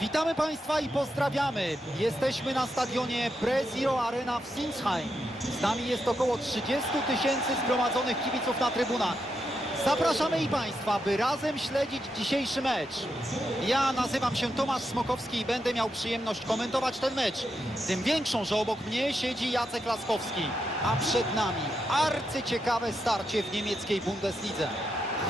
Witamy Państwa i pozdrawiamy. Jesteśmy na stadionie Preziro Arena w Sinsheim. Z nami jest około 30 tysięcy zgromadzonych kibiców na trybunach. Zapraszamy i Państwa, by razem śledzić dzisiejszy mecz. Ja nazywam się Tomasz Smokowski i będę miał przyjemność komentować ten mecz. Tym większą, że obok mnie siedzi Jacek Laskowski. A przed nami arcyciekawe starcie w niemieckiej Bundeslidze.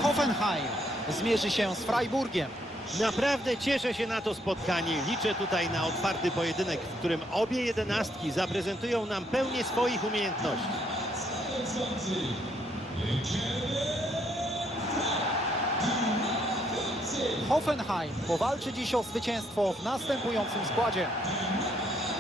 Hoffenheim zmierzy się z Freiburgiem. Naprawdę cieszę się na to spotkanie. Liczę tutaj na otwarty pojedynek, w którym obie jedenastki zaprezentują nam pełnię swoich umiejętności. Hoffenheim powalczy dziś o zwycięstwo w następującym składzie.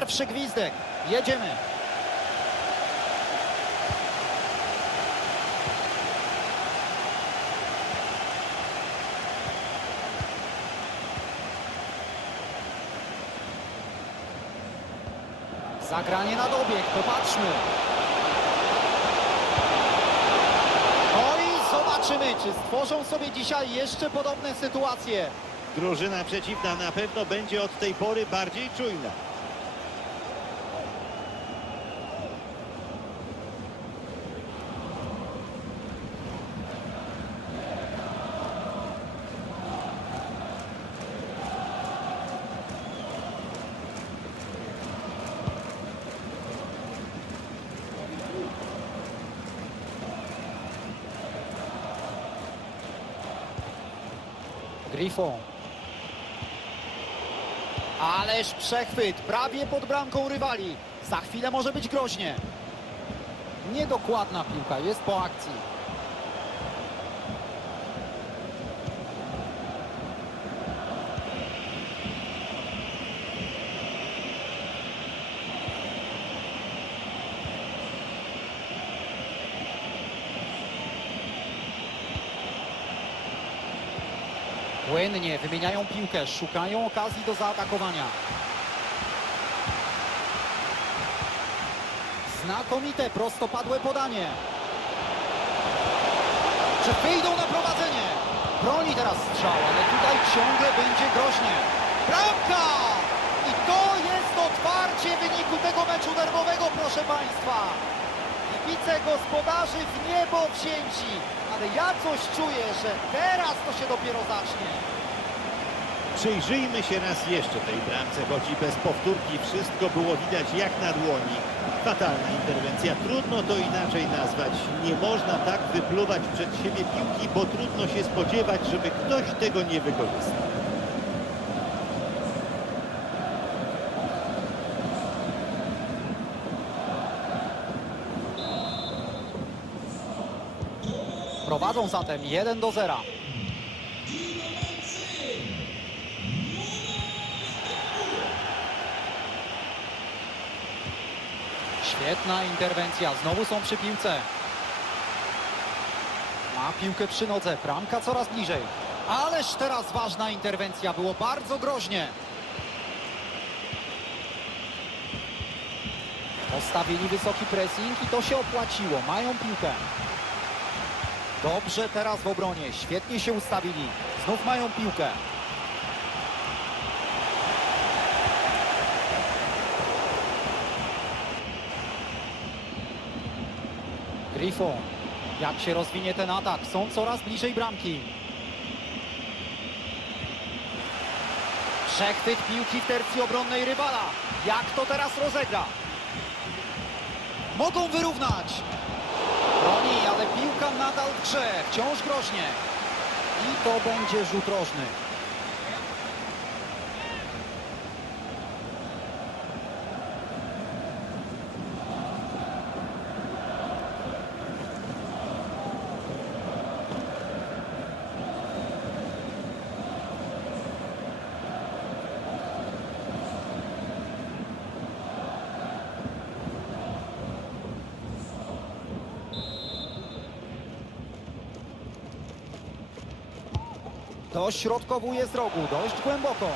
Pierwszy gwizdek. Jedziemy. Zagranie na dobieg, popatrzmy. No i zobaczymy, czy stworzą sobie dzisiaj jeszcze podobne sytuacje. Drużyna przeciwna na pewno będzie od tej pory bardziej czujna. Grifo. Ależ przechwyt, prawie pod bramką rywali. Za chwilę może być groźnie. Niedokładna piłka, jest po akcji. Płynnie wymieniają piłkę, szukają okazji do zaatakowania. Znakomite, prostopadłe podanie. Czy wyjdą na prowadzenie? Broni teraz strzał, ale tutaj ciągle będzie groźnie. Bramka! I to jest otwarcie wyniku tego meczu nerwowego, proszę Państwa. Kibice gospodarzy w niebo wzięci, ale ja coś czuję, że teraz to się dopiero zacznie. Przyjrzyjmy się raz jeszcze tej bramce, choć i bez powtórki wszystko było widać jak na dłoni. Fatalna interwencja, trudno to inaczej nazwać. Nie można tak wypluwać przed siebie piłki, bo trudno się spodziewać, żeby ktoś tego nie wykorzystał. Prowadzą zatem 1 do 0. Świetna interwencja, znowu są przy piłce. Ma piłkę przy nodze, bramka coraz bliżej. Ależ teraz ważna interwencja, było bardzo groźnie. Postawili wysoki pressing i to się opłaciło, mają piłkę. Dobrze teraz w obronie, świetnie się ustawili. Znów mają piłkę. Grifo. Jak się rozwinie ten atak? Są coraz bliżej bramki. Przechwyt piłki w tercji obronnej rywala. Jak to teraz rozegra? Mogą wyrównać. Piłka nadal w grze. Wciąż groźnie. I to będzie rzut rożny. Dośrodkowuje z rogu, dość głęboko.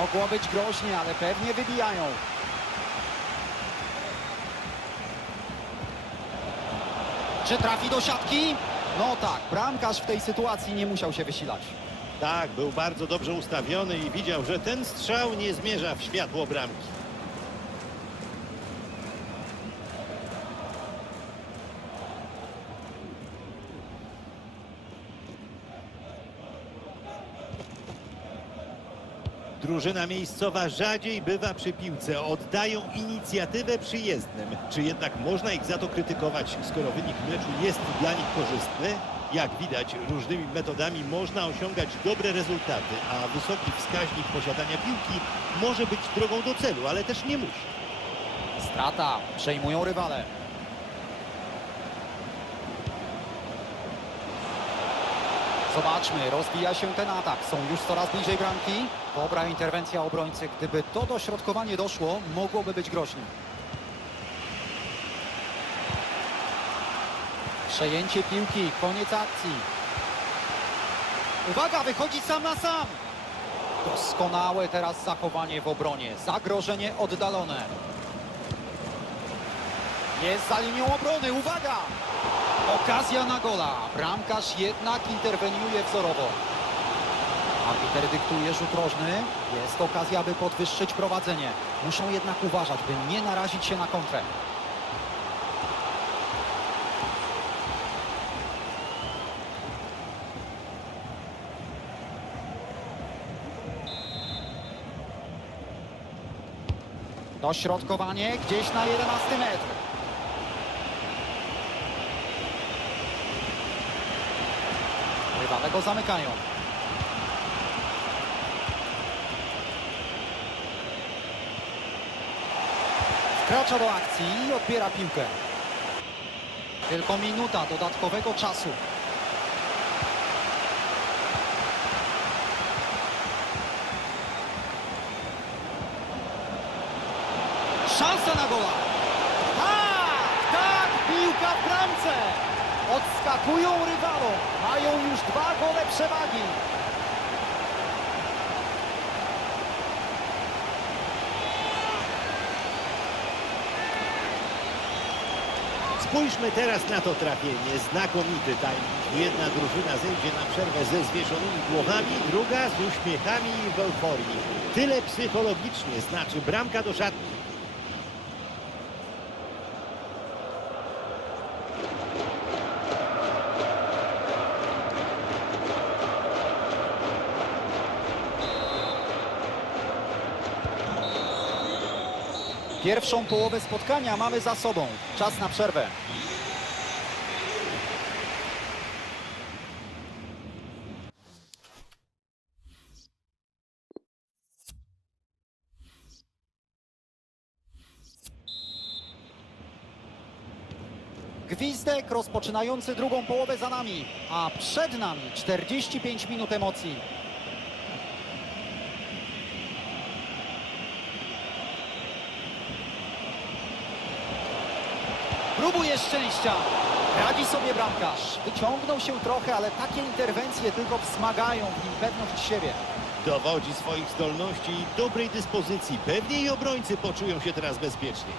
Mogło być groźnie, ale pewnie wybijają. Czy trafi do siatki? No tak, bramkarz w tej sytuacji nie musiał się wysilać. Tak, był bardzo dobrze ustawiony i widział, że ten strzał nie zmierza w światło bramki. Drużyna miejscowa rzadziej bywa przy piłce, oddają inicjatywę przyjezdnym. Czy jednak można ich za to krytykować, skoro wynik meczu jest dla nich korzystny? Jak widać, różnymi metodami można osiągać dobre rezultaty, a wysoki wskaźnik posiadania piłki może być drogą do celu, ale też nie musi. Strata, przejmują rywale. Zobaczmy, rozwija się ten atak. Są już coraz bliżej bramki. Dobra interwencja obrońcy. Gdyby to dośrodkowanie doszło, mogłoby być groźne. Przejęcie piłki, koniec akcji. Uwaga, wychodzi sam na sam. Doskonałe teraz zachowanie w obronie. Zagrożenie oddalone. Jest za linią obrony, uwaga! Okazja na gola. Bramkarz jednak interweniuje wzorowo. Arbiter dyktuje rzut rożny. Jest okazja, by podwyższyć prowadzenie. Muszą jednak uważać, by nie narazić się na kontrę. Dośrodkowanie gdzieś na 11 metr. Rywale go zamykają. Wkracza do akcji i odbiera piłkę. Tylko minuta dodatkowego czasu. Szansa na gola. Tak, tak, piłka w bramce. Odskakują rywalom. Mają już dwa gole przewagi. Spójrzmy teraz na to trafienie. Znakomity timing. Jedna drużyna zejdzie na przerwę ze zwieszonymi głowami, druga z uśmiechami i w euforii. Tyle psychologicznie znaczy bramka do szatni. Pierwszą połowę spotkania mamy za sobą. Czas na przerwę. Gwizdek rozpoczynający drugą połowę za nami, a przed nami 45 minut emocji. Próbuje szczęścia. Radzi sobie bramkarz. Wyciągnął się trochę, ale takie interwencje tylko wzmagają w nim pewność siebie. Dowodzi swoich zdolności i dobrej dyspozycji. Pewnie i obrońcy poczują się teraz bezpiecznie.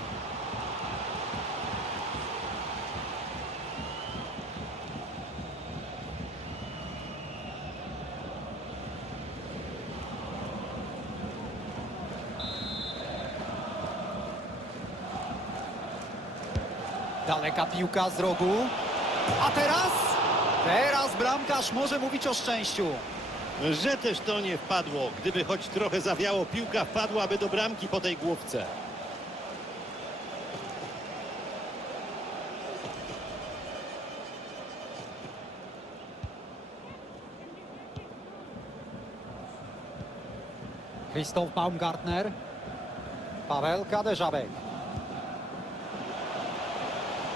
Piłka z rogu. A teraz? Teraz bramkarz może mówić o szczęściu. Że też to nie wpadło. Gdyby choć trochę zawiało, piłka wpadłaby do bramki po tej główce. Krzysztof Baumgartner. Paweł Kaderzabek.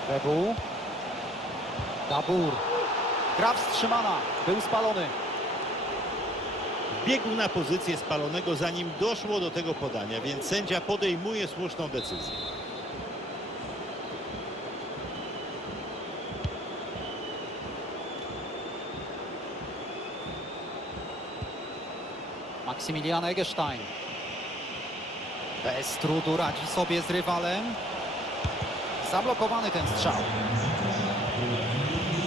Rebu. Dabur. Gra wstrzymana. Był spalony. Biegł na pozycję spalonego, zanim doszło do tego podania, więc sędzia podejmuje słuszną decyzję. Maksymilian Eggestein. Bez trudu radzi sobie z rywalem. Zablokowany ten strzał.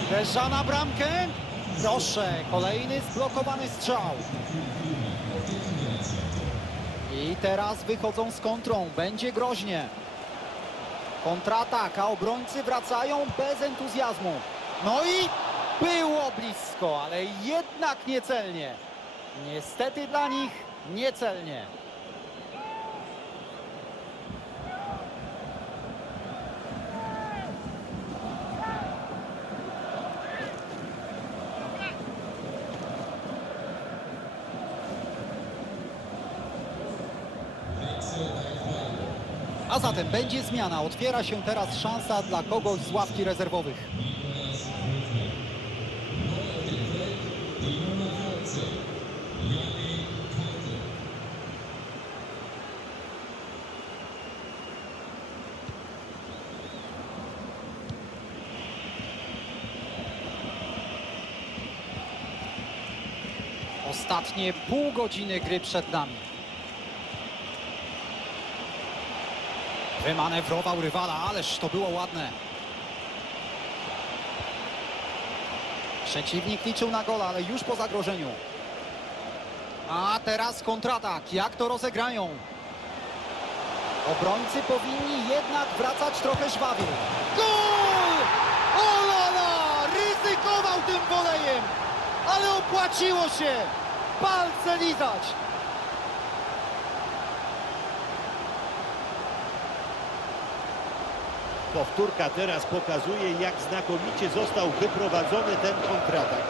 Uderza na bramkę. Proszę, kolejny zblokowany strzał. I teraz wychodzą z kontrą. Będzie groźnie. Kontratak, a obrońcy wracają bez entuzjazmu. No i było blisko, ale jednak niecelnie. Niestety dla nich niecelnie. Zatem będzie zmiana. Otwiera się teraz szansa dla kogoś z ławki rezerwowych. Ostatnie pół godziny gry przed nami. Wymanewrował rywala, ależ to było ładne. Przeciwnik liczył na gola, ale już po zagrożeniu. A teraz kontratak. Jak to rozegrają? Obrońcy powinni jednak wracać trochę żwawiej. Gol! Olala! Ryzykował tym wolejem, ale opłaciło się. Palce lizać. Powtórka teraz pokazuje, jak znakomicie został wyprowadzony ten kontratak.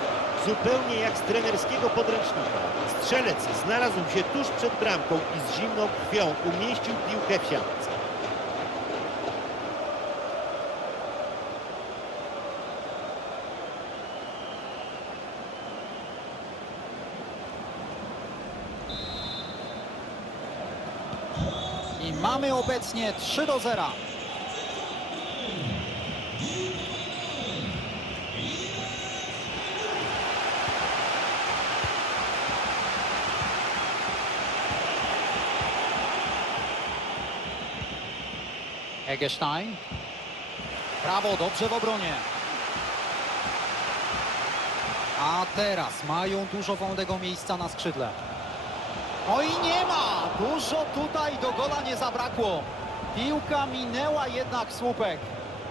Zupełnie jak z trenerskiego podręcznika. Strzelec znalazł się tuż przed bramką i z zimną krwią umieścił piłkę w siatce. I mamy obecnie 3 do 0. Eggestein. Brawo, dobrze w obronie. A teraz mają dużo wolnego miejsca na skrzydle. No i nie ma! Dużo tutaj do gola nie zabrakło. Piłka minęła jednak słupek.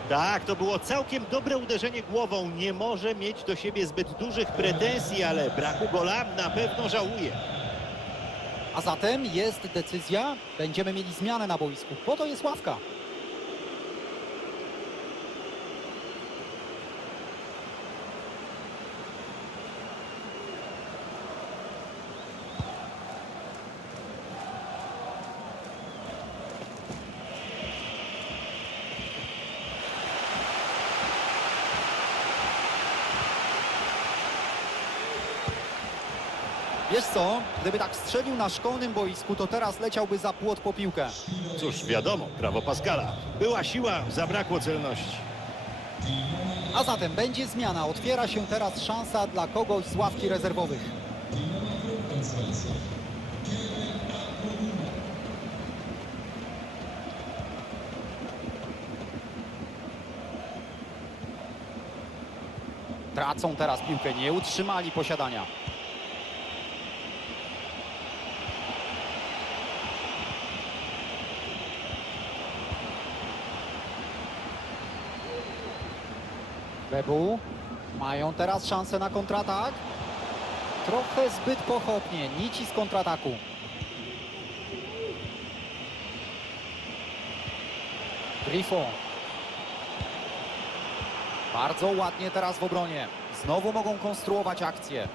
Tak, to było całkiem dobre uderzenie głową. Nie może mieć do siebie zbyt dużych pretensji, ale braku gola na pewno żałuje. A zatem jest decyzja, będziemy mieli zmianę na boisku. Po to jest ławka. Co, gdyby tak strzelił na szkolnym boisku, to teraz leciałby za płot po piłkę. Cóż, wiadomo, prawo Pascala. Była siła, zabrakło celności. A zatem będzie zmiana. Otwiera się teraz szansa dla kogoś z ławki rezerwowych. Tracą teraz piłkę, nie utrzymali posiadania. Bebu. Mają teraz szansę na kontratak. Trochę zbyt pochopnie. Nici z kontrataku. Grifo. Bardzo ładnie teraz w obronie. Znowu mogą konstruować akcję.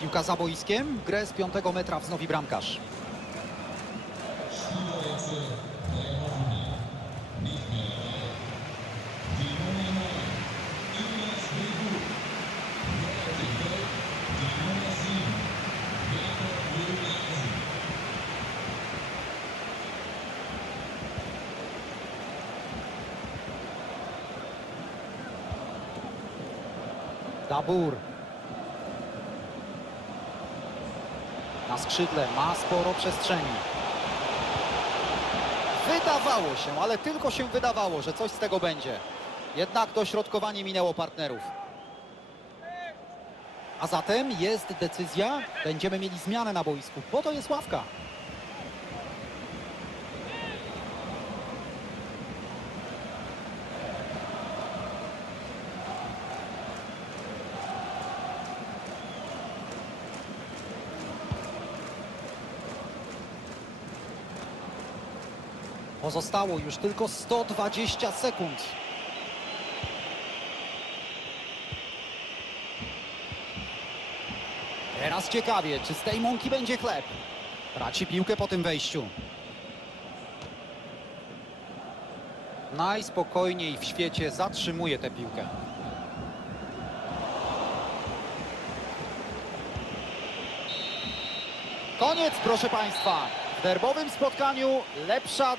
Piłka za boiskiem. Grę z piątego metra wznowi bramkarz. Dabur. Na skrzydle ma sporo przestrzeni. Wydawało się, ale tylko się wydawało, że coś z tego będzie. Jednak dośrodkowanie minęło partnerów. A zatem jest decyzja, będziemy mieli zmianę na boisku. Po to jest ławka. Pozostało już tylko 120 sekund. Teraz ciekawie, czy z tej mąki będzie chleb. Traci piłkę po tym wejściu. Najspokojniej w świecie zatrzymuje tę piłkę. Koniec, proszę Państwa. W derbowym spotkaniu lepsza